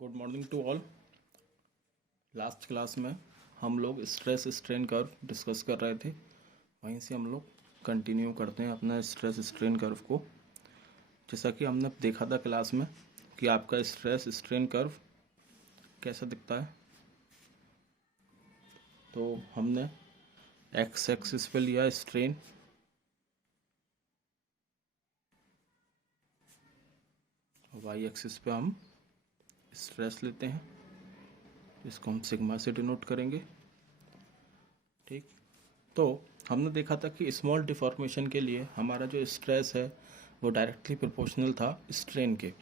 Good morning to all. Last class में हम लोग स्ट्रेस स्ट्रेन कर्व डिस्कस कर रहे थे, वहीं से हम लोग कंटिन्यू करते हैं अपना स्ट्रेस स्ट्रेन कर्व को। जैसा कि हमने देखा था क्लास में कि आपका स्ट्रेस स्ट्रेन कर्व कैसा दिखता है, तो हमने एक्स एक्सिस पे लिया स्ट्रेन, वाई एक्सिस पे हम स्ट्रेस लेते हैं, इसको हम सिग्मा से डिनोट करेंगे। ठीक, तो हमने देखा था कि स्मॉल डिफॉर्मेशन के लिए हमारा जो स्ट्रेस है वो डायरेक्टली प्रोपोर्शनल था स्ट्रेन के।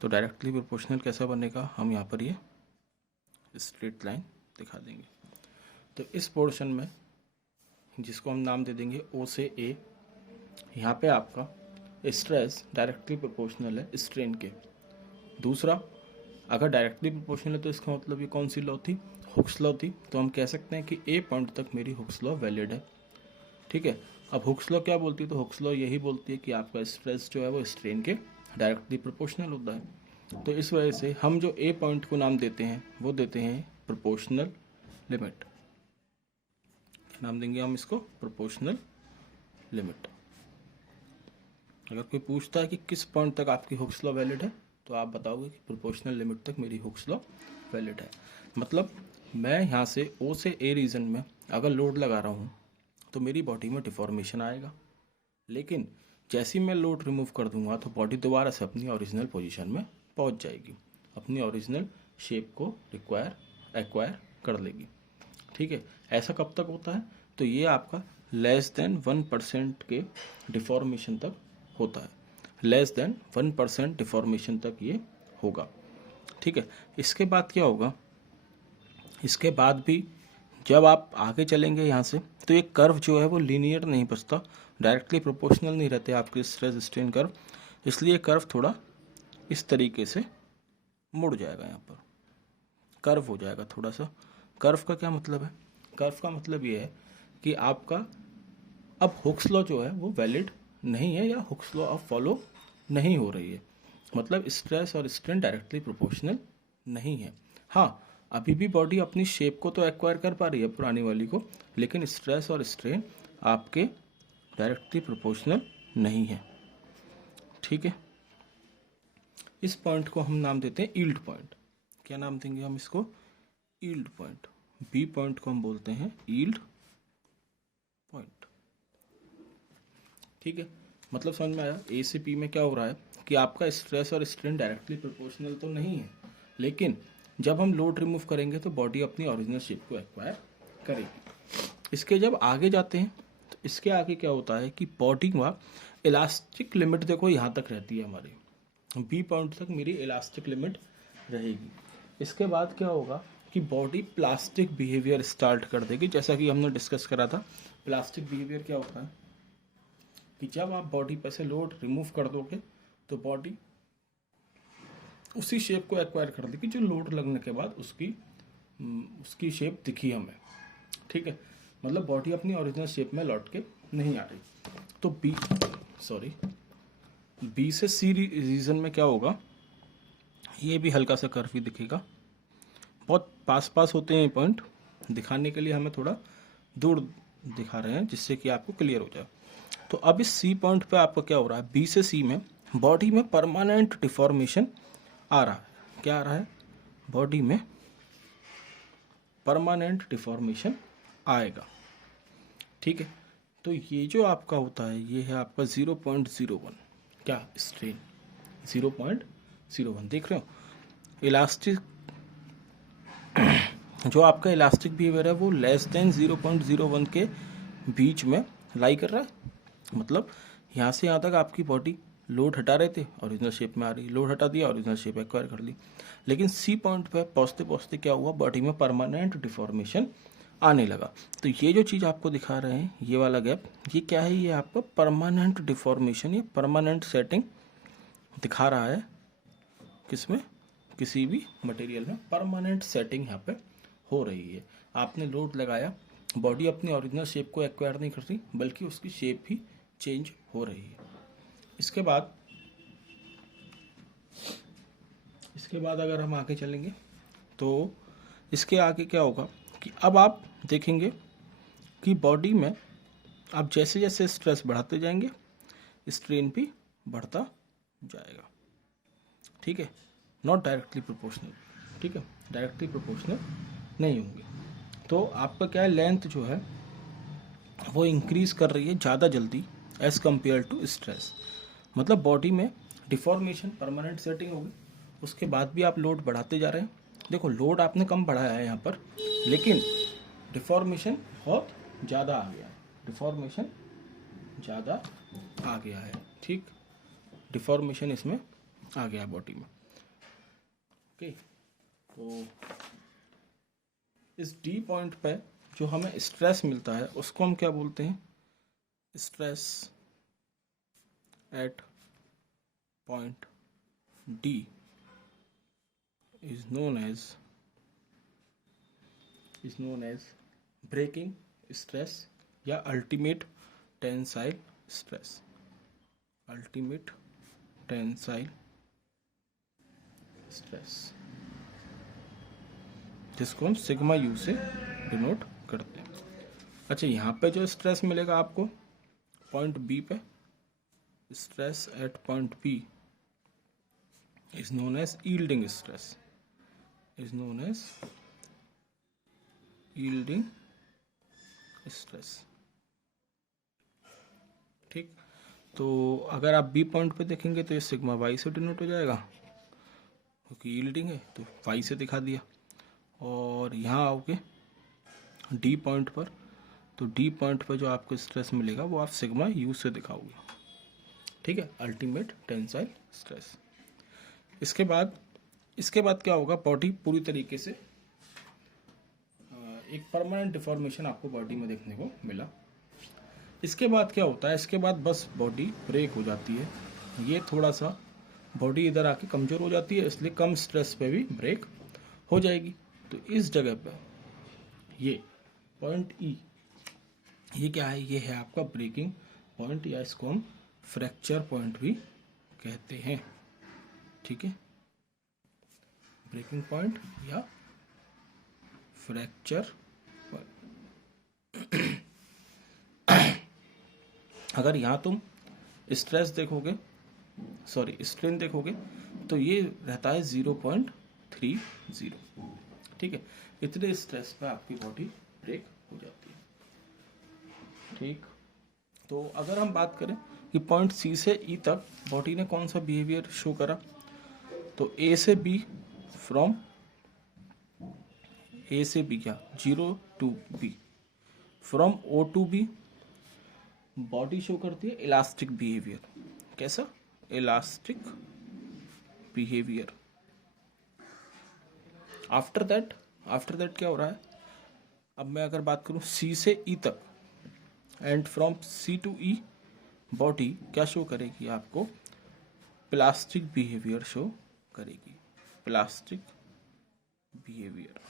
तो डायरेक्टली प्रोपोर्शनल कैसा बनेगा, हम यहाँ पर ये स्ट्रेट लाइन दिखा देंगे। तो इस पोर्शन में जिसको हम नाम दे देंगे ओ से ए, यहाँ पे आपका स्ट्रेस डायरेक्टली प्रोपोर्शनल है स्ट्रेन के। दूसरा, अगर डायरेक्टली प्रोपोर्शनल है तो इसका मतलब ये कौन सी लॉ थी, हुक्स लॉ थी। तो हम कह सकते हैं कि ए पॉइंट तक मेरी हुक्स लॉ वैलिड है। ठीक है, अब हुक्स लॉ क्या बोलती है, तो हुक्स लॉ यही बोलती है कि आपका स्ट्रेस जो है वो स्ट्रेन के डायरेक्टली प्रोपोर्शनल होता है। तो इस वजह से हम जो ए पॉइंट को नाम देते हैं वो देते हैं प्रोपोर्शनल लिमिट। नाम देंगे हम इसको प्रोपोर्शनल लिमिट। अगर कोई पूछता है कि किस पॉइंट तक आपकी हुक्स लॉ वैलिड है, तो आप बताओगे कि प्रोपोर्शनल लिमिट तक मेरी हुक्स लॉ वैलिड है। मतलब मैं यहाँ से ओ से ए रीजन में अगर लोड लगा रहा हूँ तो मेरी बॉडी में डिफॉर्मेशन आएगा, लेकिन जैसे ही मैं लोड रिमूव कर दूंगा तो बॉडी दोबारा से अपनी ओरिजिनल पोजीशन में पहुँच जाएगी, अपनी ओरिजिनल शेप को एक्वायर कर लेगी। ठीक है, ऐसा कब तक होता है, तो ये आपका लेस देन 1% के डिफॉर्मेशन तक होता है, लेस देन 1% डिफॉर्मेशन तक ये होगा। ठीक है, इसके बाद क्या होगा, इसके बाद भी जब आप आगे चलेंगे यहाँ से तो ये कर्व जो है वो लीनियर नहीं बचता, डायरेक्टली प्रोपोर्शनल नहीं रहते आपके स्ट्रेस स्ट्रेन कर्व, इसलिए कर्व थोड़ा इस तरीके से मुड़ जाएगा, यहाँ पर कर्व हो जाएगा थोड़ा सा। कर्व का क्या मतलब है, कर्व का मतलब ये है कि आपका अब हुक्स लॉ जो है वो वैलिड नहीं है या हुक्स लॉ अब फॉलो नहीं हो रही है, मतलब स्ट्रेस और स्ट्रेन डायरेक्टली प्रोपोर्शनल नहीं है। हाँ, अभी भी बॉडी अपनी शेप को तो एक्वायर कर पा रही है पुरानी वाली को, लेकिन स्ट्रेस और स्ट्रेन आपके डायरेक्टली प्रोपोर्शनल नहीं है। ठीक है, इस पॉइंट को हम नाम देते हैं यील्ड पॉइंट। क्या नाम देंगे हम इसको, यील्ड पॉइंट। बी पॉइंट को हम बोलते हैं यील्ड पॉइंट। ठीक है, मतलब समझ में आया। ए से पी में क्या हो रहा है कि आपका स्ट्रेस और स्ट्रेन डायरेक्टली प्रोपोर्शनल तो नहीं है, लेकिन जब हम लोड रिमूव करेंगे तो बॉडी अपनी ओरिजिनल शेप को एक्वायर करेगी। इसके जब आगे जाते हैं तो इसके आगे क्या होता है कि बॉडी का इलास्टिक लिमिट देखो यहाँ तक रहती है हमारी, बी पॉइंट तक मेरी इलास्टिक लिमिट रहेगी। इसके बाद क्या होगा कि बॉडी प्लास्टिक बिहेवियर स्टार्ट कर देगी। जैसा कि हमने डिस्कस करा था, प्लास्टिक बिहेवियर क्या होता है कि जब आप बॉडी पर से लोड रिमूव कर दोगे तो बॉडी उसी शेप को एक्वायर कर देगी जो लोड लगने के बाद उसकी शेप दिखी हमें। ठीक है, मतलब बॉडी अपनी ओरिजिनल शेप में लौट के नहीं आ रही। तो बी से सी रीजन में क्या होगा, ये भी हल्का सा कर्व ही दिखेगा। बहुत पास पास होते हैं ये पॉइंट, दिखाने के लिए हमें थोड़ा दूर दिखा रहे हैं जिससे कि आपको क्लियर हो जाए। तो अब इस सी पॉइंट पे आपका क्या हो रहा है, बी से सी में बॉडी में परमानेंट डिफॉर्मेशन आ रहा है। क्या आ रहा है, बॉडी में परमानेंट डिफॉर्मेशन आएगा। ठीक है, तो ये जो आपका होता है ये है आपका 0.01, क्या स्ट्रेन 0.01 देख रहे हो। इलास्टिक जो आपका इलास्टिक बिहेवियर है वो लेस देन 0.01 के बीच में लाई कर रहा है, मतलब यहाँ से यहाँ तक आपकी बॉडी लोड हटा रहे थे ओरिजिनल शेप में आ रही, लोड हटा दिया ओरिजिनल शेप एक्वायर कर ली। लेकिन सी पॉइंट पे पहुँचते पहुँचते क्या हुआ, बॉडी में परमानेंट डिफॉर्मेशन आने लगा। तो ये जो चीज़ आपको दिखा रहे हैं ये वाला गैप, ये क्या है, ये आपका परमानेंट डिफॉर्मेशन या परमानेंट सेटिंग दिखा रहा है। किसमें, किसी भी मटेरियल में परमानेंट सेटिंग यहाँ पे हो रही है। आपने लोड लगाया, बॉडी अपनी ओरिजिनल शेप को एक्वायर नहीं कर रही बल्कि उसकी शेप ही चेंज हो रही है। इसके इसके बाद अगर हम आगे चलेंगे तो इसके आगे क्या होगा कि अब आप देखेंगे कि बॉडी में आप जैसे जैसे स्ट्रेस बढ़ाते जाएंगे स्ट्रेन भी बढ़ता जाएगा, ठीक है, नॉट डायरेक्टली प्रोपोर्शनल, ठीक है, डायरेक्टली प्रोपोर्शनल नहीं होंगे। तो आपका क्या है, लेंथ जो है वो इंक्रीज कर रही है ज़्यादा जल्दी एज कम्पेयर टू स्ट्रेस। मतलब बॉडी में डिफॉर्मेशन परमानेंट सेटिंग होगी, उसके बाद भी आप लोड बढ़ाते जा रहे हैं। देखो लोड आपने कम बढ़ाया है यहाँ पर, लेकिन डिफॉर्मेशन बहुत ज़्यादा आ गया है, डिफॉर्मेशन ज़्यादा आ गया है, ठीक, डिफॉर्मेशन इसमें आ गया है बॉडी में। ओके, तो इस डी पॉइंट पे जो हमें स्ट्रेस मिलता है उसको हम क्या बोलते हैं, stress at point D is known as breaking stress या ultimate tensile stress, ultimate tensile stress, जिसको हम सिग्मा यू से डिनोट करते हैं। अच्छा, यहाँ पे जो स्ट्रेस मिलेगा आपको पॉइंट बी पे, stress at point B is known as yielding stress, is known as yielding stress, ठीक। तो अगर आप बी पॉइंट पे देखेंगे तो ये सिग्मा वाई से डिनोट हो जाएगा, क्योंकि यील्डिंग है तो वाई से दिखा दिया। और यहाँ आओगे डी पॉइंट पर, तो डी पॉइंट पर जो आपको स्ट्रेस मिलेगा वो आप सिग्मा यू से दिखाओगे, ठीक है, अल्टीमेट टेंसाइल स्ट्रेस। इसके बाद क्या होगा, बॉडी पूरी तरीके से एक परमानेंट डिफॉर्मेशन आपको बॉडी में देखने को मिला। इसके बाद क्या होता है, इसके बाद बस बॉडी ब्रेक हो जाती है, ये थोड़ा सा बॉडी इधर आके कमज़ोर हो जाती है, इसलिए कम स्ट्रेस पे भी ब्रेक हो जाएगी। तो इस जगह पर ये पॉइंट ई, ये क्या है, ये है आपका ब्रेकिंग पॉइंट, या इसको हम फ्रैक्चर पॉइंट भी कहते हैं, ठीक है, ब्रेकिंग पॉइंट या फ्रैक्चर पॉइंट। अगर यहाँ तुम स्ट्रेस देखोगे, सॉरी स्ट्रेन देखोगे, तो ये रहता है 0.30, ठीक है, इतने स्ट्रेस पे आपकी बॉडी ब्रेक हो जाती है, ठीक। तो अगर हम बात करें कि पॉइंट सी से ई तक बॉडी ने कौन सा बिहेवियर शो करा, तो ए से बी, फ्रॉम ए से बी क्या 0 to B, from O to B body show करती है इलास्टिक बिहेवियर। कैसा, इलास्टिक बिहेवियर। आफ्टर दैट क्या हो रहा है, अब मैं अगर बात करूं सी से ई तक, and from C to E body क्या शो करेगी आपको, प्लास्टिक बिहेवियर शो करेगी, प्लास्टिक बिहेवियर।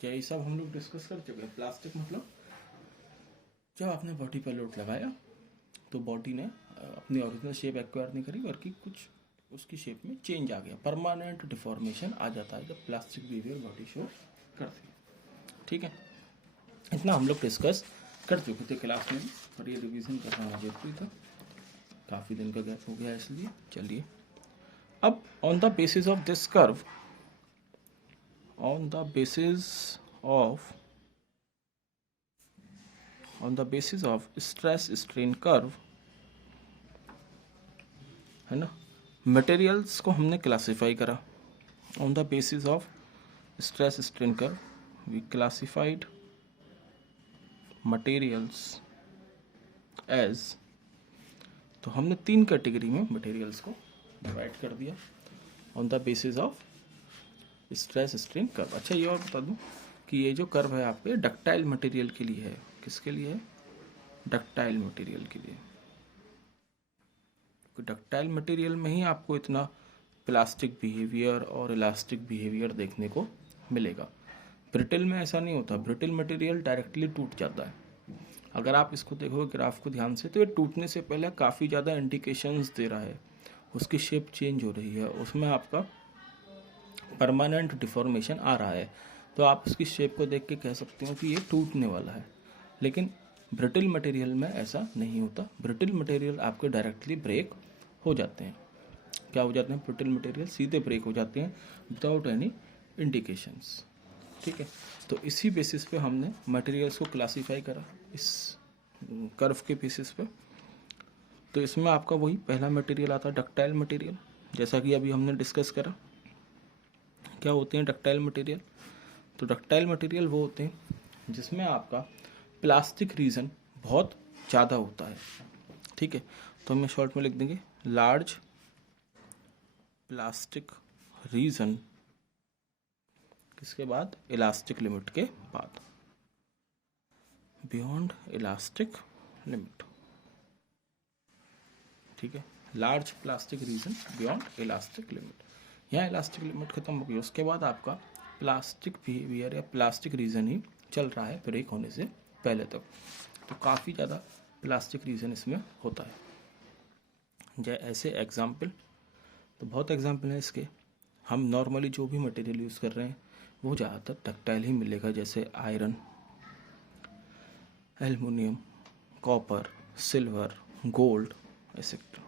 क्या ये सब हम लोग डिस्कस कर चुके हैं। प्लास्टिक मतलब जब आपने बॉडी पर लोड लगाया तो बॉडी ने अपनी ओरिजिनल शेप एक्वायर नहीं करी, बल्कि कुछ उसकी शेप में चेंज आ गया, परमानेंट डिफॉर्मेशन आ जाता है जब प्लास्टिक बिहेवियर बॉडी शो करती है, ठीक है। इतना हम लोग डिस्कस कर चुके थे क्लास में, और ये रिवीजन करना जरूरी था, काफ़ी दिन का गैप हो गया इसलिए। चलिए अब on the basis of this curve, on the basis of stress strain curve, है ना, मटेरियल्स को हमने क्लासिफाई करा। On the basis of stress strain curve we classified materials as, तो हमने 3 कैटेगरी में मटेरियल्स को डिवाइड कर दिया on the basis of stress strain curve. अच्छा, ये और बता दूं कि ये जो कर्व है आपके डक्टाइल मटेरियल के लिए है। किसके लिए है, डक्टाइल मटेरियल के लिए। डक्टाइल मटेरियल में ही आपको इतना प्लास्टिक बिहेवियर और इलास्टिक बिहेवियर देखने को मिलेगा। ब्रिटल में ऐसा नहीं होता, ब्रिटल मटेरियल डायरेक्टली टूट जाता है। अगर आप इसको देखोगे ग्राफ को ध्यान से, तो ये टूटने से पहले काफ़ी ज़्यादा इंडिकेशंस दे रहा है, उसकी शेप चेंज हो रही है, उसमें आपका परमानेंट डिफॉर्मेशन आ रहा है, तो आप उसकी शेप को देख के कह सकते हो कि ये टूटने वाला है। लेकिन ब्रिटल मटेरियल में ऐसा नहीं होता। ब्रिटल मटेरियल आपके डायरेक्टली ब्रेक हो जाते हैं। क्या हो जाते हैं? ब्रिटल मटेरियल सीधे ब्रेक हो जाते हैं विदाउट एनी इंडिकेशंस। ठीक है, तो इसी बेसिस पे हमने मटेरियल्स को क्लासीफाई करा इस कर्व के बेसिस पे। तो इसमें आपका वही पहला मटेरियल आता है डक्टाइल मटेरियल, जैसा कि अभी हमने डिस्कस करा। क्या होते हैं डक्टाइल मटेरियल? तो डक्टाइल मटेरियल वो होते हैं जिसमें आपका प्लास्टिक रीजन बहुत ज़्यादा होता है। ठीक है, तो हम शॉर्ट में लिख देंगे लार्ज प्लास्टिक रीजन, किसके बाद? इलास्टिक लिमिट के बाद, बियॉन्ड इलास्टिक लिमिट। ठीक है, large plastic region beyond elastic limit. यहाँ इलास्टिक लिमिट खत्म हो गई, उसके बाद आपका प्लास्टिक बिहेवियर या प्लास्टिक रीजन ही चल रहा है ब्रेक होने से पहले तक। तो काफ़ी ज़्यादा प्लास्टिक रीजन इसमें होता है। ऐसे एग्जाम्पल, तो बहुत एग्जाम्पल हैं इसके। हम नॉर्मली जो भी मटेरियल यूज़ कर रहे हैं वो ज़्यादातर डक्टाइल ही मिलेगा, जैसे iron, aluminium, copper, silver, gold, etcetera.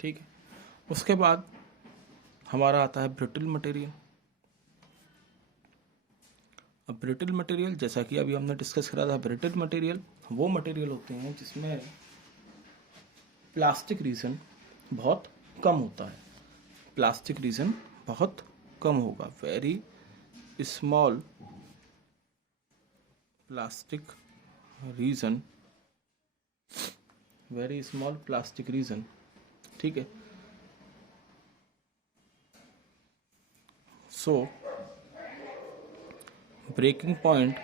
ठीक है, उसके बाद हमारा आता है ब्रिटल मटेरियल। अब ब्रिटल मटेरियल, जैसा कि अभी हमने डिस्कस करा था, ब्रिटल मटेरियल वो मटेरियल होते हैं जिसमें प्लास्टिक रीजन बहुत कम होता है। प्लास्टिक रीजन बहुत कम होगा, very small plastic region, very small plastic region. ठीक है, so breaking point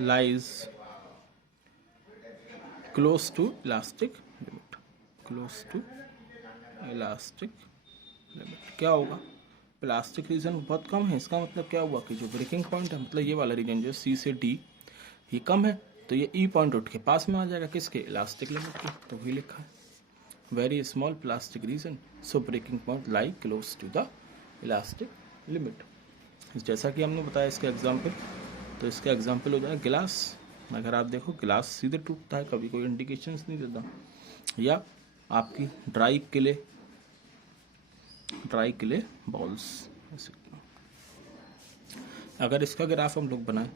lies close to elastic limit, close to elastic limit। क्या होगा? प्लास्टिक रीजन बहुत कम है, इसका मतलब क्या हुआ कि जो ब्रेकिंग पॉइंट है, मतलब ये वाला रीजन जो C से D ये कम है, तो ये E पॉइंट उठ के पास में आ जाएगा किसके? इलास्टिक लिमिट के। तो वही लिखा है very small plastic region, so breaking point lie close to the elastic limit. जैसा कि हमने बताया इसका एग्जाम्पल, तो इसका एग्जाम्पल हो जाए गिलास। अगर आप देखो गिलास सीधे टूटता है, कभी कोई इंडिकेशंस नहीं देता। या आपकी ड्राई क्ले बॉल्स। अगर इसका ग्राफ हम लोग बनाएं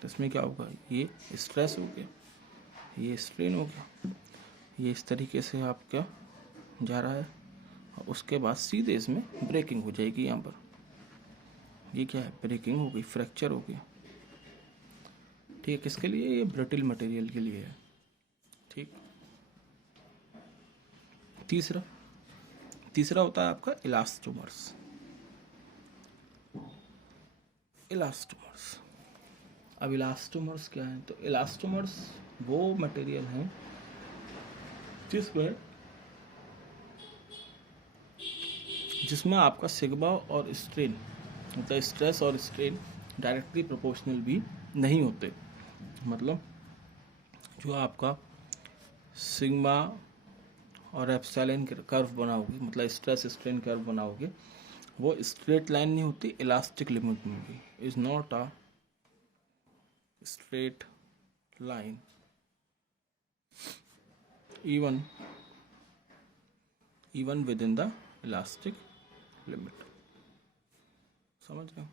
तो इसमें क्या होगा? ये स्ट्रेस हो गया, ये स्ट्रेन हो गया, ये इस तरीके से आपका जा रहा है, और उसके बाद सीधे इसमें ब्रेकिंग हो जाएगी। यहाँ पर ये क्या है? ब्रेकिंग हो गई, फ्रैक्चर हो गया। ठीक है, किसके लिए? ये ब्रिटल मटेरियल के लिए है। ठीक, तीसरा होता है आपका इलास्टोमर्स। अब इलास्टोमर्स क्या है? तो इलास्टोमर्स वो मटेरियल हैं जिसमें आपका सिग्मा और स्ट्रेन, मतलब स्ट्रेस और स्ट्रेन डायरेक्टली प्रोपोर्शनल भी नहीं होते। मतलब जो आपका सिग्मा और एप्सिलॉन कर्व बनाओगे, मतलब स्ट्रेस स्ट्रेन कर्व बनाओगे, वो स्ट्रेट लाइन नहीं होती, इलास्टिक लिमिट में होगी। Is not a straight line even within the elastic limit। समझ गए?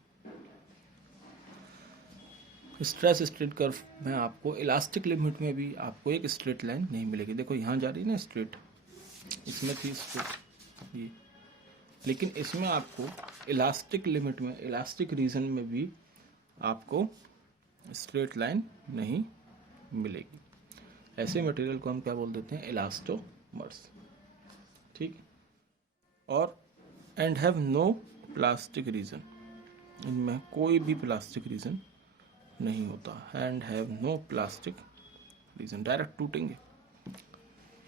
स्ट्रेस स्ट्रेट कर्व में आपको इलास्टिक लिमिट में भी आपको एक स्ट्रेट लाइन नहीं मिलेगी। देखो यहाँ जा रही है ना स्ट्रेट, इसमें थी स्ट्रेट ये, लेकिन इसमें आपको इलास्टिक लिमिट में, इलास्टिक रीजन में भी आपको स्ट्रेट लाइन नहीं मिलेगी। ऐसे मटेरियल को हम क्या बोल देते हैं? इलास्टोमर्स। ठीक, और and have no plastic region, इनमें कोई भी प्लास्टिक रीजन नहीं होता। And have no plastic region, direct टूटेंगे।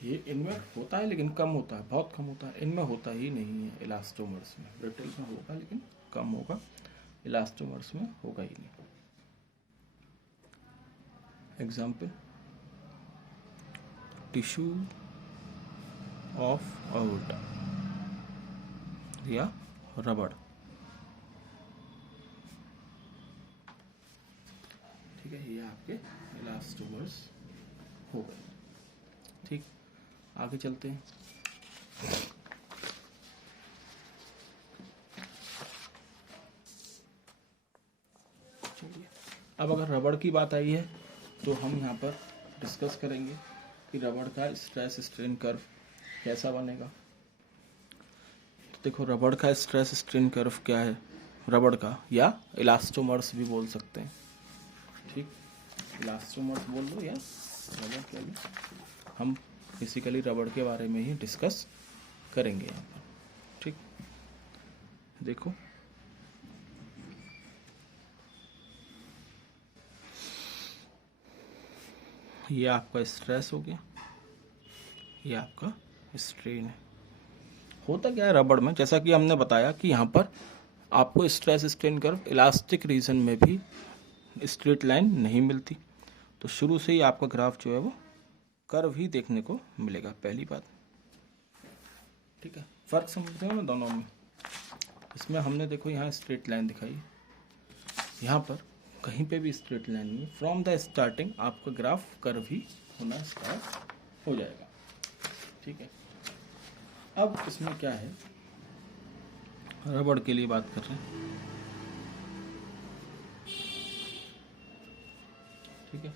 ये इनमें होता है लेकिन कम होता है, बहुत कम होता है। इनमें होता ही नहीं है इलास्टोमर्स में। ब्रिटल में होगा लेकिन कम होगा, इलास्टोमर्स में होगा ही नहीं। एग्जाम्पल, टिश्यू ऑफ वुड या रबड़। ठीक है, ये आपके इलास्टोमर्स हो गए। ठीक, आगे चलते हैं। चलिए, अब अगर रबड़ की बात आई है तो हम यहाँ पर डिस्कस करेंगे कि रबड़ का स्ट्रेस स्ट्रेन कर्व कैसा बनेगा। तो देखो, रबड़ का स्ट्रेस स्ट्रेन कर्व क्या है, रबड़ का, या इलास्टोमर्स भी बोल सकते हैं। ठीक, इलास्टोमर्स बोल दो या रबड़ क्या भी, हम बेसिकली रबड़ के बारे में ही डिस्कस करेंगे यहाँ पर। ठीक, देखो ये आपका स्ट्रेस हो गया, ये आपका स्ट्रेन है। होता क्या है रबड़ में, जैसा कि हमने बताया कि यहाँ पर आपको stress strain curve elastic region में भी स्ट्रेट लाइन नहीं मिलती, तो शुरू से ही आपका ग्राफ जो है वो कर्व ही देखने को मिलेगा, पहली बात। ठीक है, फर्क समझते हो ना दोनों में। इसमें हमने देखो यहाँ स्ट्रेट लाइन दिखाई, यहाँ पर कहीं पे भी स्ट्रेट लाइन नहीं है। फ्रॉम द स्टार्टिंग आपका ग्राफ कर्व ही होना स्टार्ट हो जाएगा। ठीक है, अब इसमें क्या है, रबड़ के लिए बात कर रहे हैं। ठीक है,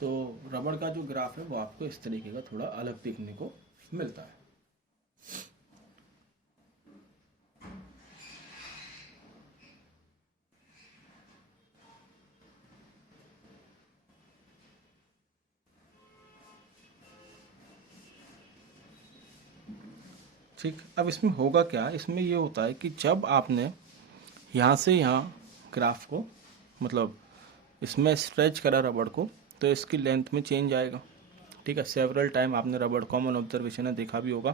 तो रबड़ का जो ग्राफ है वो आपको इस तरीके का थोड़ा अलग देखने को मिलता है। ठीक, अब इसमें होगा क्या, इसमें ये होता है कि जब आपने यहाँ से यहाँ ग्राफ को, मतलब इसमें स्ट्रेच करा रबड़ को, तो इसकी लेंथ में चेंज आएगा। ठीक है, सेवरल टाइम आपने रबड़, कॉमन ऑब्जर्वेशन है, देखा भी होगा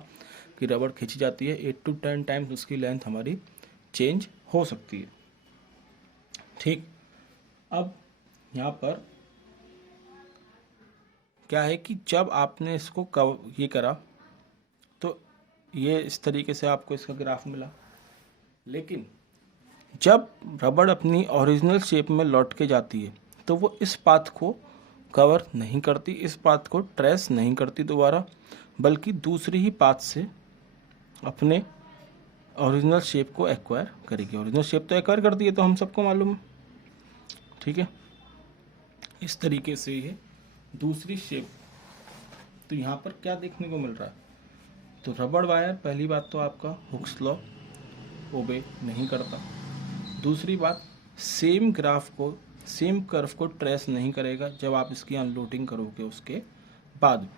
कि रबड़ खींची जाती है 8 to 10 टाइम्स, उसकी लेंथ हमारी चेंज हो सकती है। ठीक, अब यहाँ पर क्या है कि जब आपने इसको ये करा तो ये इस तरीके से आपको इसका ग्राफ मिला, लेकिन जब रबड़ अपनी ओरिजिनल शेप में लौट के जाती है तो वो इस पाथ को कवर नहीं करती, इस पाथ को ट्रेस नहीं करती दोबारा, बल्कि दूसरी ही पाथ से अपने ओरिजिनल शेप को एक्वायर करेगी। ओरिजिनल शेप तो एक्वायर करती है, तो हम सबको मालूम है। ठीक है, इस तरीके से ये दूसरी शेप, तो यहाँ पर क्या देखने को मिल रहा है, तो रबड़ वायर, पहली बात तो आपका हुक्स लॉ ओबे नहीं करता, दूसरी बात सेम ग्राफ को, सेम कर्व को ट्रेस नहीं करेगा जब आप इसकी अनलोडिंग करोगे उसके बाद।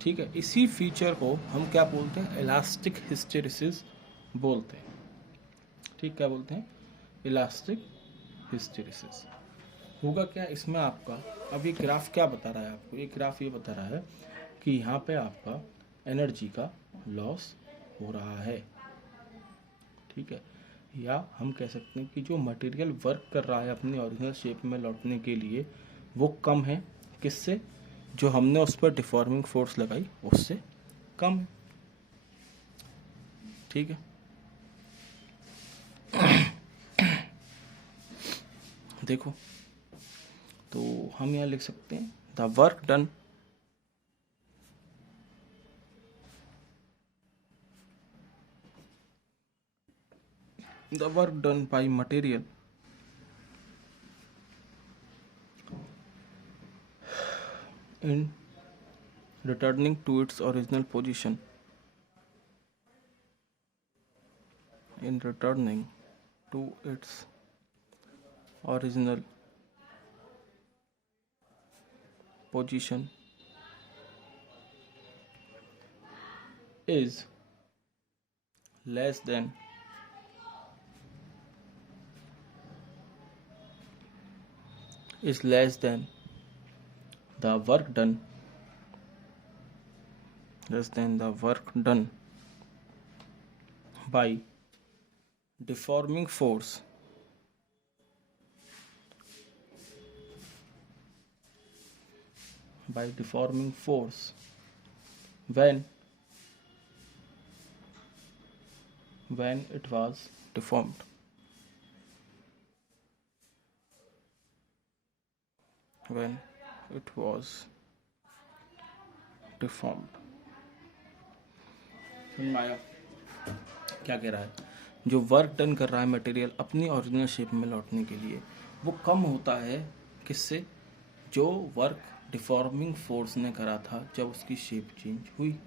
ठीक है, इसी फीचर को हम क्या बोलते हैं, इलास्टिक हिस्टेरिसिस बोलते हैं। ठीक, क्या बोलते हैं, इलास्टिक हिस्टेरिसिस। होगा क्या इसमें आपका, अब ये ग्राफ क्या बता रहा है आपको, ये ग्राफ ये बता रहा है कि यहाँ पे आपका एनर्जी का लॉस हो रहा है। ठीक है, या हम कह सकते हैं कि जो मटेरियल वर्क कर रहा है अपनी ओरिजिनल शेप में लौटने के लिए वो कम है, किससे, जो हमने उस पर डिफॉर्मिंग फोर्स लगाई उससे कम है। ठीक है, देखो तो हम यहाँ लिख सकते हैं the work done by material in returning to its original position, in returning to its original position is less than the work done by deforming force when it was deformed. When it was deformed. समझ में आया क्या कह रहा है? जो work done कर रहा है मटेरियल अपनी ओरिजिनल शेप में लौटने के लिए, वो कम होता है किससे? जो वर्क डिफॉर्मिंग फोर्स ने करा था जब उसकी शेप चेंज हुई।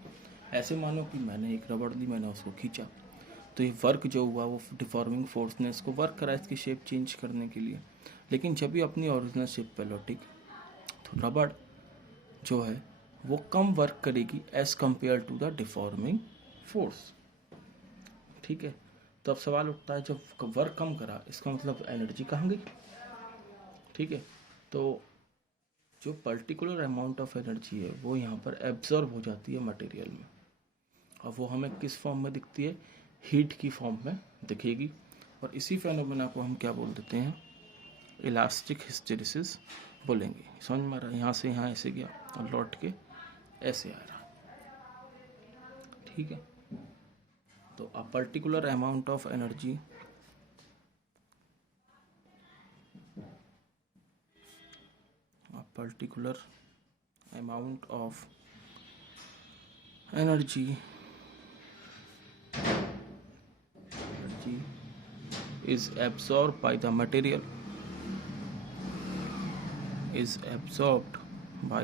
ऐसे मानो कि मैंने एक रबड़ ली, मैंने उसको खींचा, तो ये वर्क जो हुआ वो डिफॉर्मिंग फोर्स ने इसको वर्क करा इसकी शेप चेंज करने के लिए। लेकिन जब भी अपनी ओरिजिनल शेप पे लौटी तो रबड़ जो है वो कम वर्क करेगी as compare to the deforming force. ठीक है, तो अब सवाल उठता है जब वर्क कम करा इसका मतलब एनर्जी कहाँ गई? ठीक है, तो जो पर्टिकुलर अमाउंट ऑफ एनर्जी है वो यहाँ पर एब्जॉर्ब हो जाती है मटेरियल में, और वो हमें किस फॉर्म में दिखती है? हीट की फॉर्म में दिखेगी। और इसी फेनोमेना को हम क्या बोल देते हैं? इलास्टिक हिस्टेरिसिस बोलेंगे। समझ में आ रहा है? यहाँ से यहाँ ऐसे गया और लौट के ऐसे आ रहा। ठीक है, तो a particular amount of energy is absorbed by the material, is absorbed by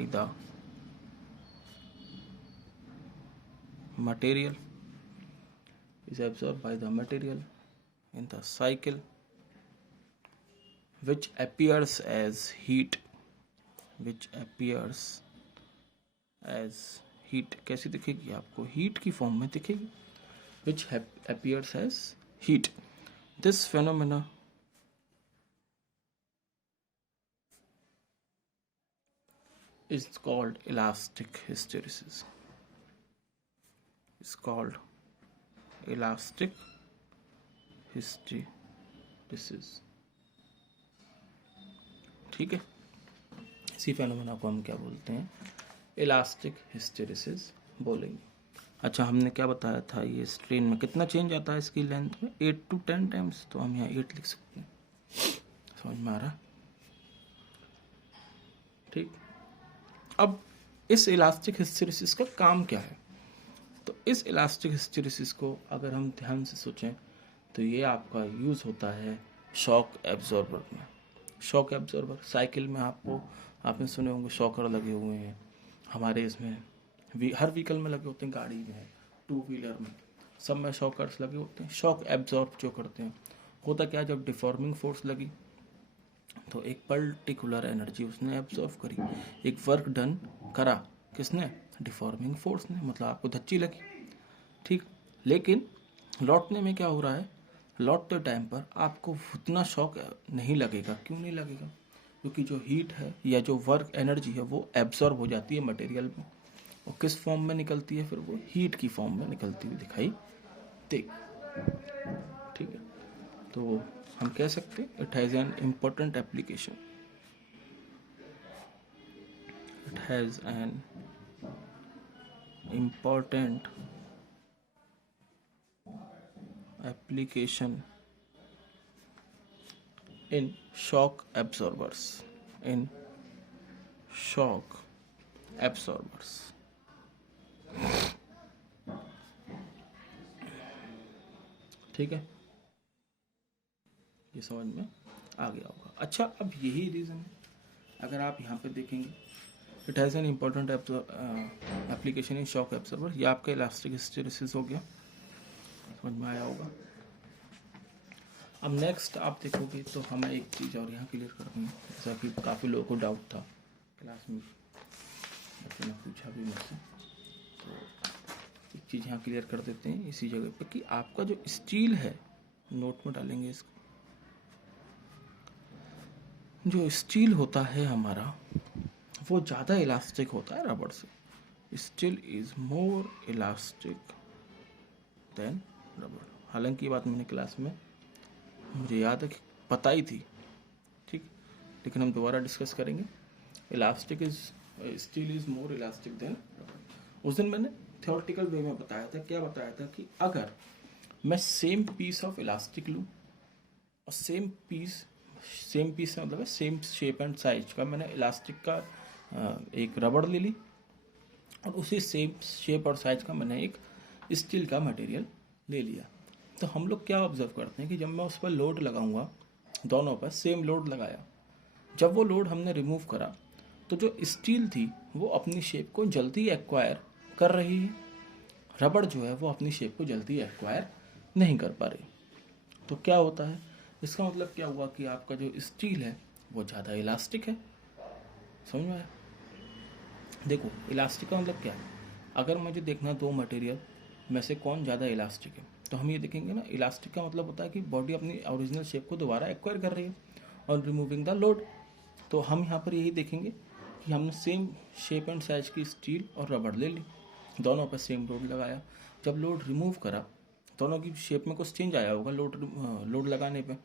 the material in the cycle, which appears as heat, कैसी दिखेगी आपको? हीट की फॉर्म में दिखेगी, which appears as heat. This phenomena is called elastic hysteresis. ठीक है, इसी phenomena को हम क्या बोलते हैं? इलास्टिक हिस्टेरिसिस बोलेंगे। अच्छा, हमने क्या बताया था? ये स्ट्रेन में कितना चेंज आता है इसकी लेंथ में? 8 to 10 टाइम्स, तो हम यहाँ 8 लिख सकते हैं। समझ में आ रहा? ठीक, अब इस इलास्टिक हिस्टेरिसिस का काम क्या है? तो इस इलास्टिक हिस्टेरिसिस को अगर हम ध्यान से सोचें तो ये आपका यूज़ होता है शॉक एब्जॉर्बर में। शॉक एब्जॉर्बर साइकिल में आपने सुने होंगे शॉकर लगे हुए हैं। हमारे इसमें हर व्हीकल में लगे होते हैं, गाड़ी में, 2 व्हीलर में, सब में शॉकर्स लगे होते हैं। शॉक एब्जॉर्ब जो करते हैं, होता क्या, जब डिफॉर्मिंग फोर्स लगी तो एक पर्टिकुलर एनर्जी उसने एब्जॉर्व करी, एक वर्क डन करा। किसने? डिफॉर्मिंग फोर्स ने, मतलब आपको धच्ची लगी। ठीक, लेकिन लौटने में क्या हो रहा है? लौटते टाइम पर आपको उतना शॉक नहीं लगेगा। क्यों नहीं लगेगा? क्योंकि जो हीट है या जो वर्क एनर्जी है वो एब्जॉर्ब हो जाती है मटेरियल में, और किस फॉर्म में निकलती है? फिर वो हीट की फॉर्म में निकलती हुई दिखाई देगी। ठीक है, तो हम कह सकते हैं it has an important application. It has an important application in shock absorbers. ठीक है, ये समझ में आ गया होगा। अच्छा, अब यही रीज़न है, अगर आप यहाँ पे देखेंगे it has an important application in shock absorber, ये आपका इलास्टिक हिस्टेरिसिस हो गया। समझ में आया होगा। अब नेक्स्ट आप देखोगे तो हमें एक चीज़ और यहाँ क्लियर करनी है, जैसा कि काफ़ी लोगों को डाउट था क्लास में, बच्चों ने पूछा भी मुझसे, तो एक चीज़ यहाँ क्लियर कर देते हैं इसी जगह पे कि आपका जो स्टील है, नोट में डालेंगे इसको, जो स्टील होता है हमारा वो ज़्यादा इलास्टिक होता है रबड़ से। Steel is more elastic than rubber. हालांकि ये बात मैंने क्लास में, मुझे याद है कि पता ही थी, ठीक, लेकिन हम दोबारा डिस्कस करेंगे। Steel is more elastic than rubber. उस दिन मैंने थ्योरेटिकल वे में बताया था। क्या बताया था कि अगर मैं सेम पीस ऑफ इलास्टिक लूँ और सेम पीस से मतलब है सेम शेप एंड साइज का मैंने इलास्टिक का एक रबड़ ले ली और उसी सेम शेप और साइज का मैंने एक स्टील का मटेरियल ले लिया। तो हम लोग क्या ऑब्जर्व करते हैं कि जब मैं उस पर लोड लगाऊंगा, दोनों पर सेम लोड लगाया, जब वो लोड हमने रिमूव करा तो जो स्टील थी वो अपनी शेप को जल्दी एक्वायर कर रही है, रबड़ जो है वो अपनी शेप को जल्दी एक्वायर नहीं कर पा रही। तो क्या होता है, इसका मतलब क्या हुआ कि आपका जो स्टील है वो ज़्यादा इलास्टिक है। समझ में आया? देखो इलास्टिक का मतलब क्या है, अगर मुझे देखना दो मटेरियल में से कौन ज़्यादा इलास्टिक है तो हम ये देखेंगे ना, इलास्टिक का मतलब होता है कि बॉडी अपनी ओरिजिनल शेप को दोबारा एक्वायर कर रही है और रिमूविंग द लोड। तो हम यहाँ पर यही देखेंगे कि हमने सेम शेप एंड साइज की स्टील और रबड़ ले ली, दोनों पर सेम लोड लगाया, जब लोड रिमूव करा दोनों की शेप में कुछ चेंज आया होगा लोड लगाने पे।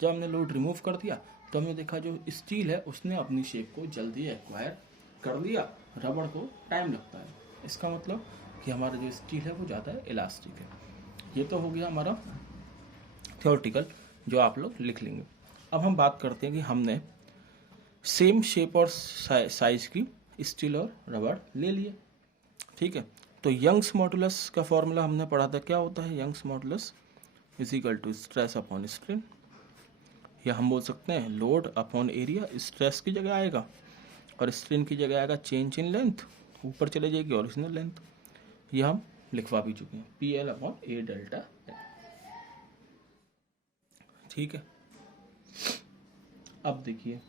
जब हमने लोड रिमूव कर दिया तो हमने देखा जो स्टील है उसने अपनी शेप को जल्दी एक्वायर कर लिया, रबड़ को टाइम लगता है। इसका मतलब कि हमारा जो स्टील है वो ज़्यादा इलास्टिक है। ये तो हो गया हमारा थ्योरेटिकल जो आप लोग लिख लेंगे। अब हम बात करते हैं कि हमने सेम शेप और साइज की स्टील और रबड़ ले लिए, ठीक है। तो यंग्स मॉडुलस का फॉर्मूला हमने पढ़ा था, क्या होता है Young's modulus is equal to stress upon strain, या हम बोल सकते हैं लोड अपॉन एरिया। स्ट्रेस की जगह आएगा और स्ट्रेन की जगह आएगा चेंज इन लेंथ, ऊपर चले जाएगी ओरिजिनल लेंथ। ये हम लिखवा भी चुके हैं, पी एल अपॉन ए डेल्टा एल, ठीक है। अब देखिए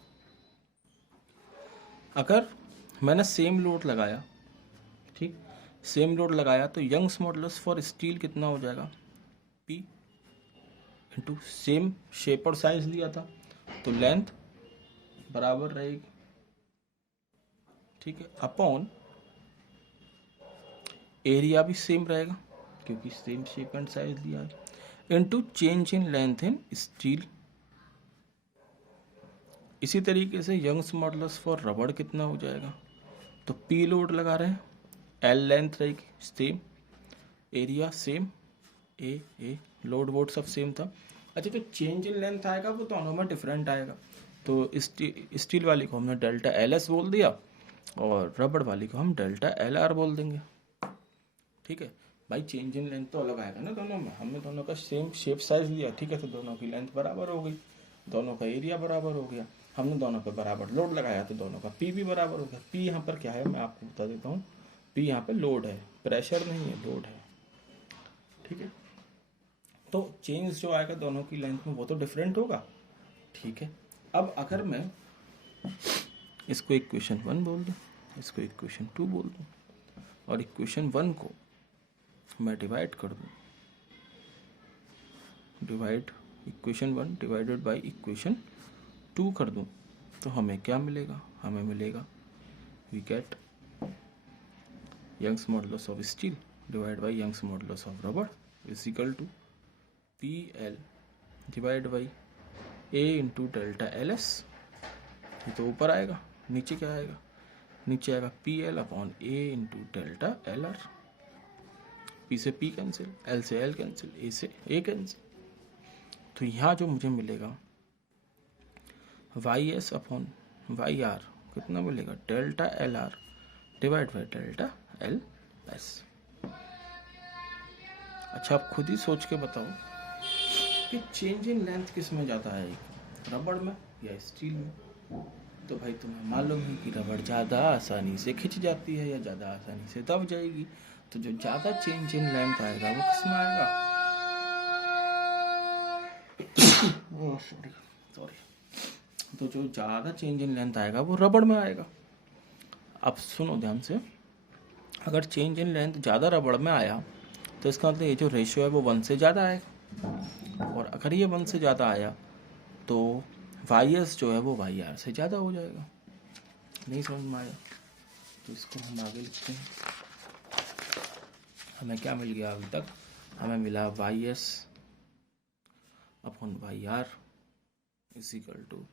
अगर मैंने सेम लोड लगाया, ठीक, सेम लोड लगाया तो यंग्स मॉडुलस फॉर स्टील कितना हो जाएगा, P इंटू सेम शेप और साइज लिया था तो लेंथ बराबर रहेगी, ठीक है, अपॉन एरिया भी सेम रहेगा क्योंकि सेम शेप एंड साइज लिया है, into change in length in steel. इसी तरीके से यंग्स मॉडुलस फॉर रबड़ कितना हो जाएगा, तो P लोड लगा रहे हैं, L लेंथ रहेगी same, area same, a load वोड सब सेम था। अच्छा जो चेंज इन लेंथ आएगा वो दोनों में डिफरेंट आएगा, तो स्टील वाली को हमने डेल्टा LS बोल दिया और रबड़ वाली को हम डेल्टा LR बोल देंगे, ठीक है। भाई चेंज इन लेंथ तो अलग आएगा ना दोनों में, हमने दोनों का सेम शेप साइज लिया, ठीक है, तो दोनों की लेंथ बराबर हो गई, दोनों का एरिया बराबर हो गया, हमने दोनों पे बराबर लोड लगाया तो दोनों का P भी बराबर हो गया। P यहाँ पर क्या है मैं आपको बता देता हूँ, P यहाँ पे लोड है, प्रेशर नहीं है, लोड है, ठीक है। तो चेंज जो आएगा दोनों की लेंथ में वो तो डिफरेंट होगा, ठीक है। अब अगर मैं इसको इक्वेशन 1 बोल दूँ, इसको इक्वेशन 2 बोल दूँ और इक्वेशन 1 को मैं डिवाइड कर दूँ, divide equation 1 divided by equation 2 कर दूँ, तो हमें क्या मिलेगा, हमें मिलेगा we get Young's modulus of steel divide by Young's modulus of रबड़ is equal to P L divide by A into delta L S. ये तो ऊपर आएगा, नीचे क्या आएगा, नीचे आएगा P L upon A into delta L R. P से पी कैंसिल, एल से एल कैंसिल, ए से ए कैंसिल। तो यहाँ जो मुझे मिलेगा Y S upon Y R कितना मिलेगा, delta L R divide by delta L S. अच्छा आप खुद ही सोच के बताओ कि चेंज इन लेंथ किस में ज़्यादा आएगी, रबड़ में या स्टील में। तो भाई तुम्हें मालूम है कि रबड़ ज़्यादा आसानी से खिंच जाती है या ज़्यादा आसानी से दब जाएगी, तो जो ज़्यादा चेंज इन लेंथ आएगा वो किस में आएगा, सॉरी, तो जो ज़्यादा चेंज इन लेंथ आएगा वो रबड़ में आएगा। अब सुनो ध्यान से, अगर चेंज इन लेंथ ज़्यादा रबड़ में आया तो इसका मतलब ये जो रेशियो है वो 1 से ज़्यादा आएगा, और अगर ये 1 से ज़्यादा आया तो वाई एस जो है वो वाई आर से ज़्यादा हो जाएगा। नहीं समझ में आया तो इसको हम आगे लिखते हैं। हमें क्या मिल गया अभी तक, हमें मिला Y S upon Y R is equal to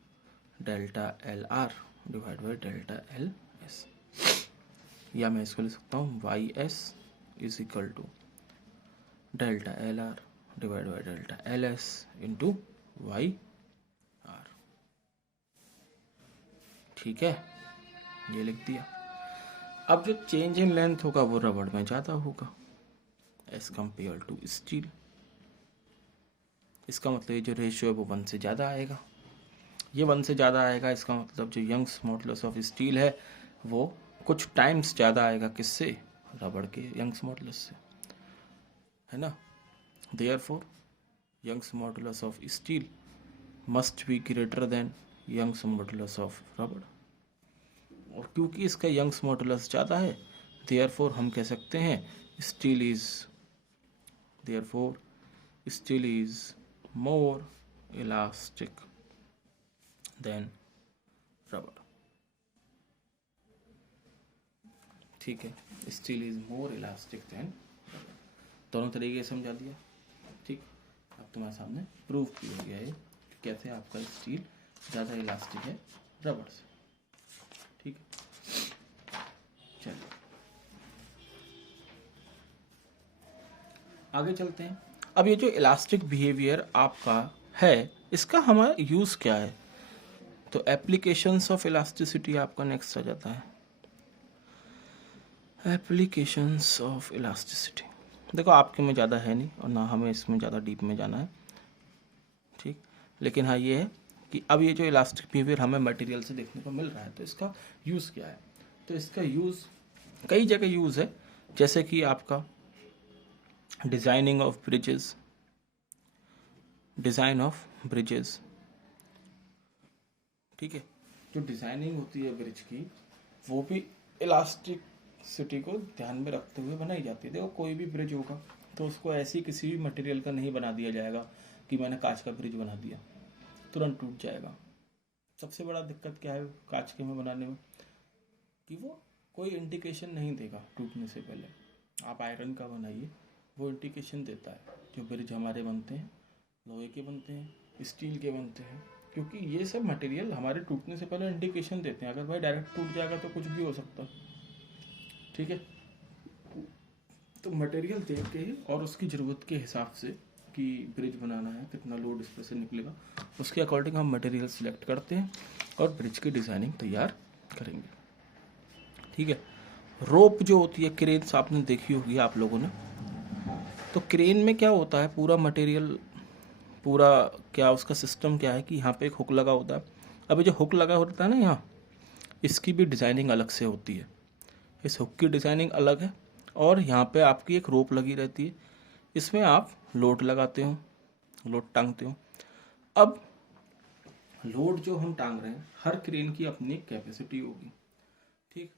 delta L R divide by delta L S, या मैं इसको लिख सकता हूँ Y S is equal to delta L R divide by delta L S into Y R. ठीक है, ये लिख दिया। अब जो चेंज इन लेंथ होगा वो रबड़ में ज़्यादा होगा एज कंपेयर टू स्टील। इसका मतलब ये जो रेशियो है वो 1 से ज़्यादा आएगा। ये 1 से ज़्यादा आएगा, इसका मतलब जो यंग्स मॉडुलस ऑफ स्टील है वो कुछ टाइम्स ज़्यादा आएगा किससे, रबड़ के यंग्स मॉडुलस से, है ना। Therefore Young's modulus of steel must be greater than Young's modulus of rubber. और क्योंकि इसका यंग्स मॉडुलस ज़्यादा है, देयरफॉर हम कह सकते हैं steel is more elastic than rubber. ठीक है, steel is more elastic than, दोनों तरीके से समझा दिया। ठीक, अब तुम्हारे सामने प्रूफ किया गया है कि कैसे आपका स्टील ज़्यादा इलास्टिक है रबड़ से। ठीक है, चलिए आगे चलते हैं। अब ये जो इलास्टिक बिहेवियर आपका है, इसका हमारा यूज़ क्या है, तो एप्लीकेशंस ऑफ इलास्टिसिटी आपका नेक्स्ट आ जाता है। एप्लीकेशंस ऑफ इलास्टिसिटी देखो आपके में ज़्यादा है नहीं और ना हमें इसमें ज़्यादा डीप में जाना है। ठीक, लेकिन हाँ ये है कि अब ये जो इलास्टिक बिहेवियर हमें मटेरियल से देखने को मिल रहा है, तो इसका यूज़ क्या है, तो इसका यूज़ कई जगह यूज़ है, जैसे कि आपका डिज़ाइन ऑफ ब्रिजेस। ठीक है, जो डिज़ाइनिंग होती है ब्रिज की वो भी इलास्टिसिटी को ध्यान में रखते हुए बनाई जाती है। देखो कोई भी ब्रिज होगा तो उसको ऐसी किसी भी मटेरियल का नहीं बना दिया जाएगा कि मैंने कांच का ब्रिज बना दिया, तुरंत टूट जाएगा। सबसे बड़ा दिक्कत क्या है कांच के में बनाने में, कि वो कोई इंडिकेशन नहीं देगा टूटने से पहले। आप आयरन का बनाइए, वो इंडिकेशन देता है। जो ब्रिज हमारे बनते हैं लोहे के बनते हैं, स्टील के बनते हैं, क्योंकि ये सब मटेरियल हमारे टूटने से पहले इंडिकेशन देते हैं। अगर भाई डायरेक्ट टूट जाएगा तो कुछ भी हो सकता है। ठीक है, तो मटेरियल देख के ही और उसकी ज़रूरत के हिसाब से कि ब्रिज बनाना है, कितना लोड इस पर से निकलेगा, उसके अकॉर्डिंग हम मटेरियल सिलेक्ट करते हैं और ब्रिज की डिज़ाइनिंग तैयार करेंगे। ठीक है, रोप जो होती है, क्रेन्स आपने देखी होगी आप लोगों ने, तो क्रेन में क्या होता है, पूरा मटेरियल पूरा क्या उसका सिस्टम क्या है कि यहाँ पे एक हुक लगा होता है। अब ये जो हुक लगा होता है ना यहाँ, इसकी भी डिज़ाइनिंग अलग से होती है। इस हुक की डिज़ाइनिंग अलग है और यहाँ पे आपकी एक रोप लगी रहती है, इसमें आप लोड लगाते हो, लोड टांगते हो। अब लोड जो हम टांग रहे हैं, हर क्रेन की अपनी एक कैपेसिटी होगी। ठीक,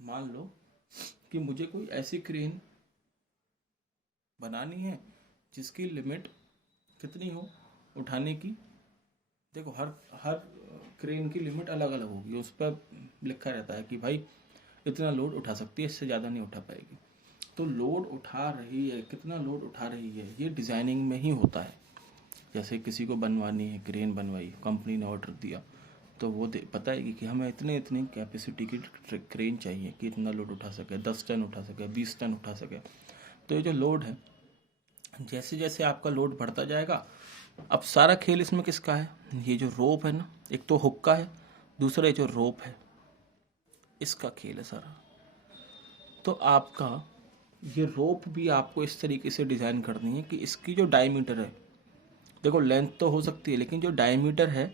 मान लो कि मुझे कोई ऐसी क्रेन बनानी है जिसकी लिमिट कितनी हो उठाने की। देखो हर क्रेन की लिमिट अलग अलग होगी, उस पर लिखा रहता है कि भाई इतना लोड उठा सकती है, इससे ज़्यादा नहीं उठा पाएगी। तो लोड उठा रही है, कितना लोड उठा रही है, ये डिज़ाइनिंग में ही होता है। जैसे किसी को बनवानी है, क्रेन बनवाई, कंपनी ने ऑर्डर दिया, तो वो बताएगी कि हमें इतने कैपेसिटी की क्रेन चाहिए कि इतना लोड उठा सके, 10 टन उठा सके, 20 टन उठा सके। तो ये जो लोड है, जैसे जैसे आपका लोड बढ़ता जाएगा, अब सारा खेल इसमें किसका है, ये जो रोप है ना, एक तो हुक का है, दूसरा ये जो रोप है इसका खेल है सारा। तो आपका ये रोप भी आपको इस तरीके से डिज़ाइन करनी है कि इसकी जो डायमीटर है, देखो लेंथ तो हो सकती है लेकिन जो डायमीटर है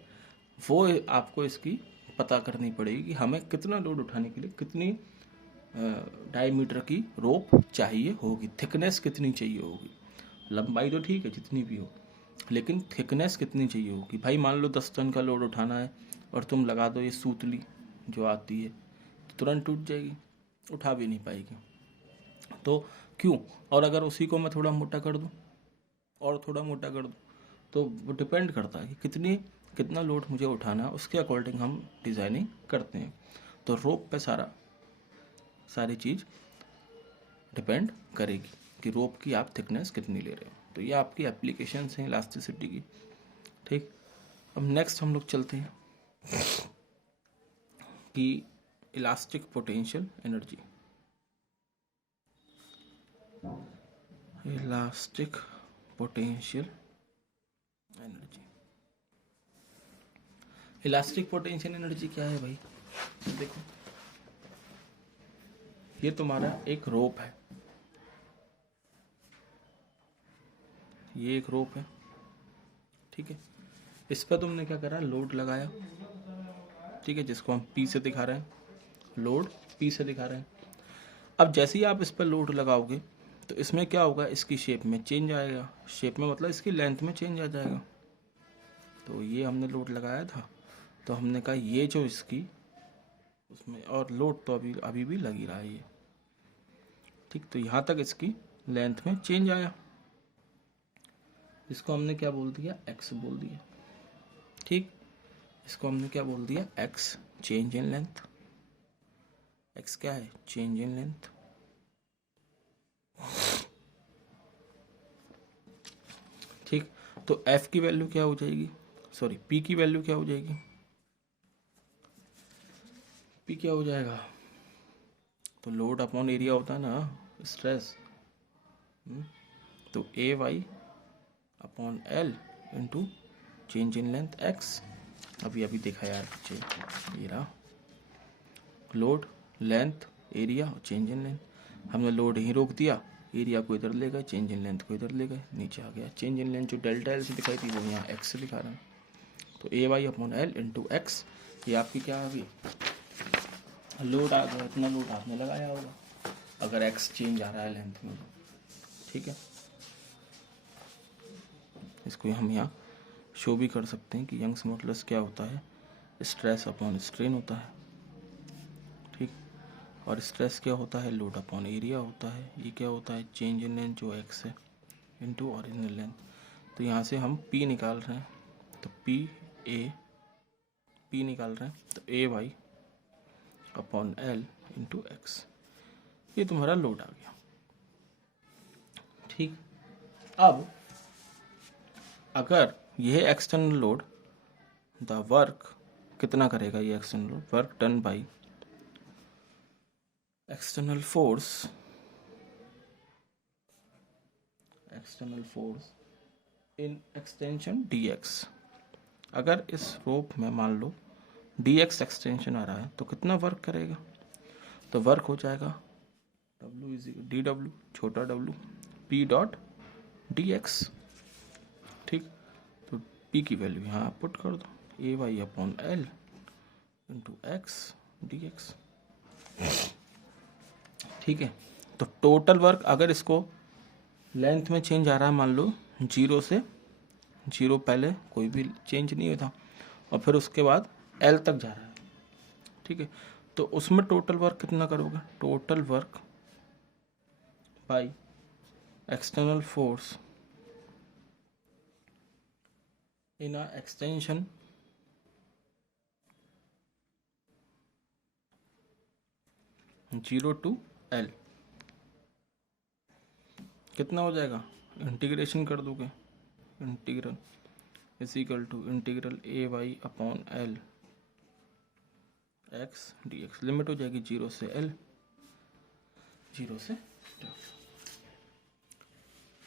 वो आपको इसकी पता करनी पड़ेगी कि हमें कितना लोड उठाने के लिए कितनी डायमीटर की रोप चाहिए होगी, थिकनेस कितनी चाहिए होगी। लंबाई तो ठीक है जितनी भी हो, लेकिन थिकनेस कितनी चाहिए होगी। भाई मान लो 10 टन का लोड उठाना है और तुम लगा दो ये सूतली जो आती है, तो तुरंत टूट जाएगी, उठा भी नहीं पाएगी। तो क्यों, और अगर उसी को मैं थोड़ा मोटा कर दूं और थोड़ा मोटा कर दूं, तो वो डिपेंड करता है कि कितना लोड मुझे उठाना है, उसके अकॉर्डिंग हम डिज़ाइनिंग करते हैं। तो रोप पे सारी चीज़ डिपेंड करेगी कि रोप की आप थिकनेस कितनी ले रहे हो। तो ये आपकी एप्लीकेशंस हैं इलास्टिसिटी की। ठीक, अब नेक्स्ट हम लोग चलते हैं कि elastic potential energy. Elastic potential energy. Elastic potential energy क्या है भाई? देखो, ये तुम्हारा एक रोप है, ये एक रोप है, ठीक है। इस पर तुमने क्या करा, लोड लगाया, ठीक है, जिसको हम पी से दिखा रहे हैं, लोड पी से दिखा रहे हैं। अब जैसे ही आप इस पर लोड लगाओगे तो इसमें क्या होगा, इसकी शेप में चेंज आएगा। शेप में मतलब इसकी लेंथ में चेंज आ जाएगा। तो ये हमने लोड लगाया था, तो हमने कहा ये जो इसकी उसमें, और लोड तो अभी अभी भी लगी रहा है ये, ठीक। तो यहाँ तक इसकी लेंथ में चेंज आया, इसको हमने क्या बोल दिया, एक्स बोल दिया, ठीक। इसको हमने क्या बोल दिया, x, change in length. X क्या है, चेंज इन लेंथ। ठीक। तो एफ की वैल्यू क्या हो जाएगी, सॉरी पी की वैल्यू क्या हो जाएगी, पी क्या हो जाएगा, तो लोड अपॉन एरिया होता है ना, स्ट्रेस। तो A Y upon L into change in length X. अभी अभी देखा यार पीछे, ये रहा लोड, लेंथ, एरिया और चेंज इन लेंथ। हमने लोड यहीं रोक दिया, एरिया को इधर ले गए, चेंज इन लेंथ को इधर ले गए, नीचे आ गया। चेंज इन लेंथ जो डेल्टा एल से दिखाई थी वो यहाँ एक्स से दिखा रहा है। तो A Y upon L into X, ये आपकी क्या आ गई, लोड आ गया। इतना लोड आपने लगाया होगा अगर एक्स चेंज आ रहा है लेंथ में, ठीक है। इसको हम यहाँ शो भी कर सकते हैं कि यंग्स मॉडुलस क्या होता है, स्ट्रेस अपॉन स्ट्रेन होता है, ठीक। और स्ट्रेस क्या होता है, लोड अपॉन एरिया होता है। ये क्या होता है, चेंज इन लेंथ जो एक्स है इंटू ओरिजिनल लेंथ। तो यहाँ से हम पी निकाल रहे हैं, तो पी निकाल रहे हैं, तो A Y upon L into X, ये तुम्हारा लोड आ गया, ठीक। अब अगर यह एक्सटर्नल लोड, द वर्क कितना करेगा, ये external load, work done by external force in extension dx। अगर इस रोप में मान लो dx एक्सटेंशन आ रहा है तो कितना वर्क करेगा, तो वर्क हो जाएगा W इज डी डब्ल्यू, छोटा w, p dot D X, ठीक। तो p की वैल्यू यहाँ पुट कर दो, A Y upon L into X D X, ठीक है। तो टोटल वर्क, अगर इसको लेंथ में चेंज आ रहा है, मान लो 0 से 0, पहले कोई भी चेंज नहीं हुआ था, और फिर उसके बाद L तक जा रहा है, ठीक है। तो उसमें टोटल वर्क कितना करोगे, total work by external force in a extension zero to L, कितना हो जाएगा, इंटीग्रेशन कर दोगे, integral is equal to integral A Y upon L X D X. Limit हो जाएगी 0 से L, 0 से L।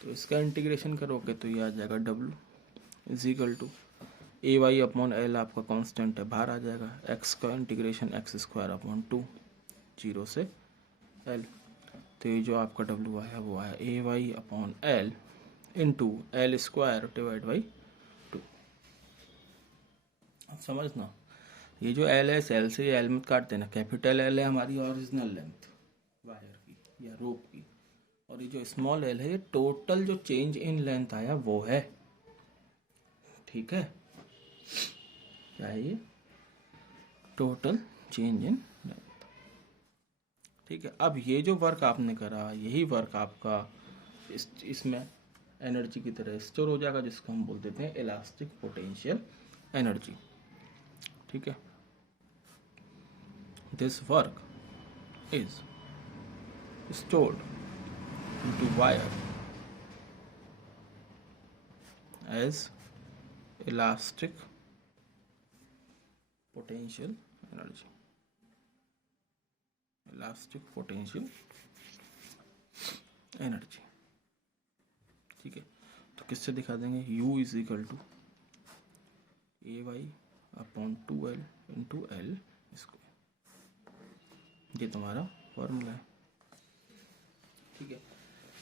तो इसका इंटीग्रेशन करोगे तो ये आ जाएगा W is equal to A Y upon L, आपका कांस्टेंट है, बाहर आ जाएगा, एक्स का इंटीग्रेशन एक्स स्क्वायर अपॉन 2, 0 से L। तो ये जो आपका W आया वो आया A Y upon L into L square divide by 2। अब समझना, ये जो L है, इस L से ये L मत काट देना, कैपिटल L है हमारी ओरिजिनल लेंथ वायर की या रोप की, और ये जो स्मॉल l है ये टोटल जो चेंज इन लेंथ आया वो है, ठीक है। क्या है ये, टोटल चेंज इन लेंथ, ठीक है। अब ये जो वर्क आपने करा, यही वर्क आपका इसमें एनर्जी की तरह स्टोर हो जाएगा, जिसको हम बोल देते हैं इलास्टिक पोटेंशियल एनर्जी, ठीक है। This work is stored into wire as elastic potential energy, elastic potential energy. ठीक है, तो किससे दिखा देंगे, U is equal to AY upon 2L into L square. ये तुम्हारा फॉर्मूला है। ठीक है,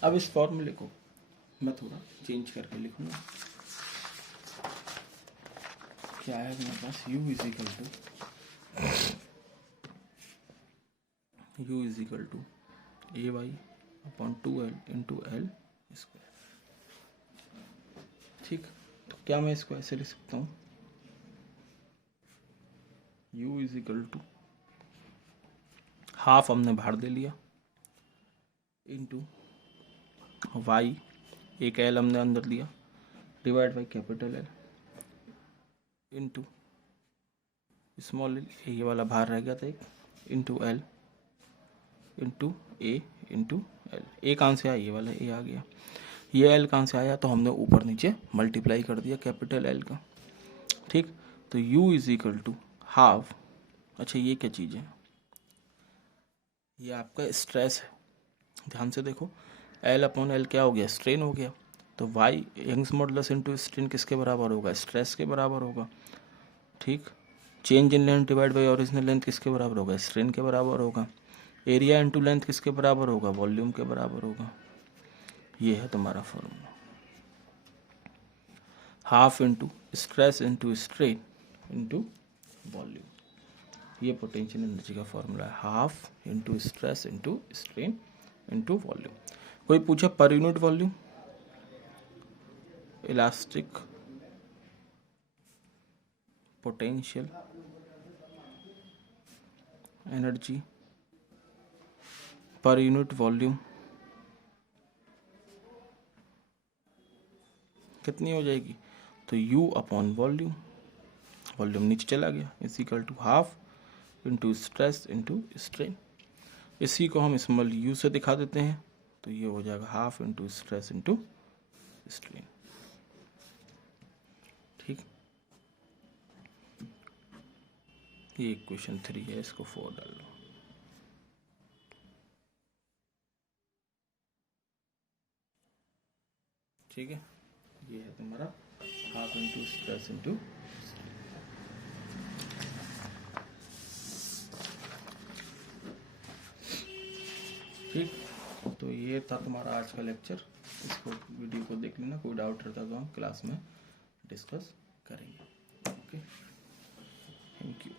अब इस फॉर्मूले को मैं थोड़ा चेंज करके लिखूंगा। क्या है मेरे पास, U is equal to AY upon 2L into L square. ठीक, तो क्या मैं इसको ऐसे लिख सकता हूँ, U is equal to half हमने बाहर दे लिया इंटू Y, एक L हमने अंदर लिया, divide by capital L into small L, ये वाला बाहर रह गया था एक, into L into A into L। ए कहाँ से आया, ये वाला A आ गया, ये L कहाँ से आया, तो हमने ऊपर नीचे मल्टीप्लाई कर दिया कैपिटल L का। ठीक, तो U is equal to half, अच्छा ये क्या चीज़ है, ये आपका स्ट्रेस है, ध्यान से देखो, L अपॉन L क्या हो गया, स्ट्रेन हो गया, तो Y Young's modulus into strain किसके बराबर होगा, स्ट्रेस के बराबर होगा। ठीक, change in length divide by original length किसके बराबर होगा, स्ट्रेन के बराबर होगा। एरिया इंटू लेंथ किसके बराबर होगा, वॉल्यूम के बराबर होगा। ये है तुम्हारा formula, half into stress into strain into volume. ये पोटेंशियल एनर्जी का फॉर्मूला है, half into stress into strain into volume. कोई पूछे per unit volume, elastic potential energy per unit volume कितनी हो जाएगी, तो U अपॉन वॉल्यूम, वॉल्यूम नीचे चला गया, is equal to half into stress into strain. इसी को हम स्मॉल u से दिखा देते हैं, तो ये हो जाएगा half into stress into strain. ठीक, ये क्वेश्चन 3 है, इसको 4 डाल लो। ठीक है, ये है तुम्हारा हाफ इंटू स्ट्रेस इंटू। ठीक, तो ये था तुम्हारा आज का लेक्चर। इसको वीडियो को देख लेना, कोई डाउट रहता तो हम क्लास में डिस्कस करेंगे। Okay, thank you.